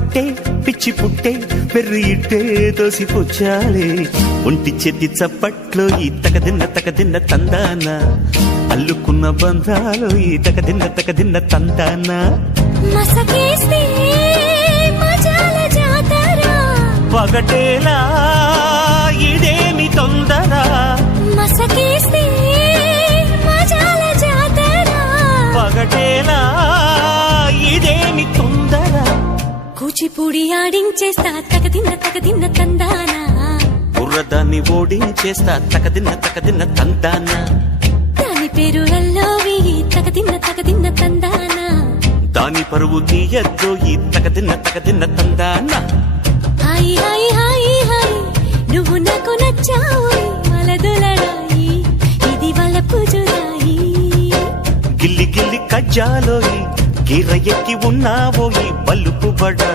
పట్టే పిచ్చి పుట్టే పెర్రి ఇట్టే దోసిపుచ్చాలే ఒంటి చేతి చప్పట్లో ఈ తకదిన్న తందాన అల్లుకున్న బంధాలు ఈ తకదిన్న తందాన మసకేస్తే మజాల జాతర పగటేలా ఇదేమి తొందర మసకేస్తే మజాల జాతర పగటేలా ఇదేమి తొందర కూచిపూడి ఆడించేస్తా తగదిన్న తందానా బుర్రదాన్ని ఓడించేస్తా తకదిన్న తందాన దాని పేరు అల్లోవి తగదిన్న తందానా దాని పరువు తీయద్దు ఈ తకదిన్న తందాన హాయ్ హాయ్ హాయ్ హాయ్ నువ్వు నాకు నచ్చావు మలదులడాయి ఇది వాళ్ళ పూజుదాయి గిల్లి గిల్లి కజ్జాలోయి గిర్ర ఎక్కి ఉన్నావోయి బల్లుపు బడా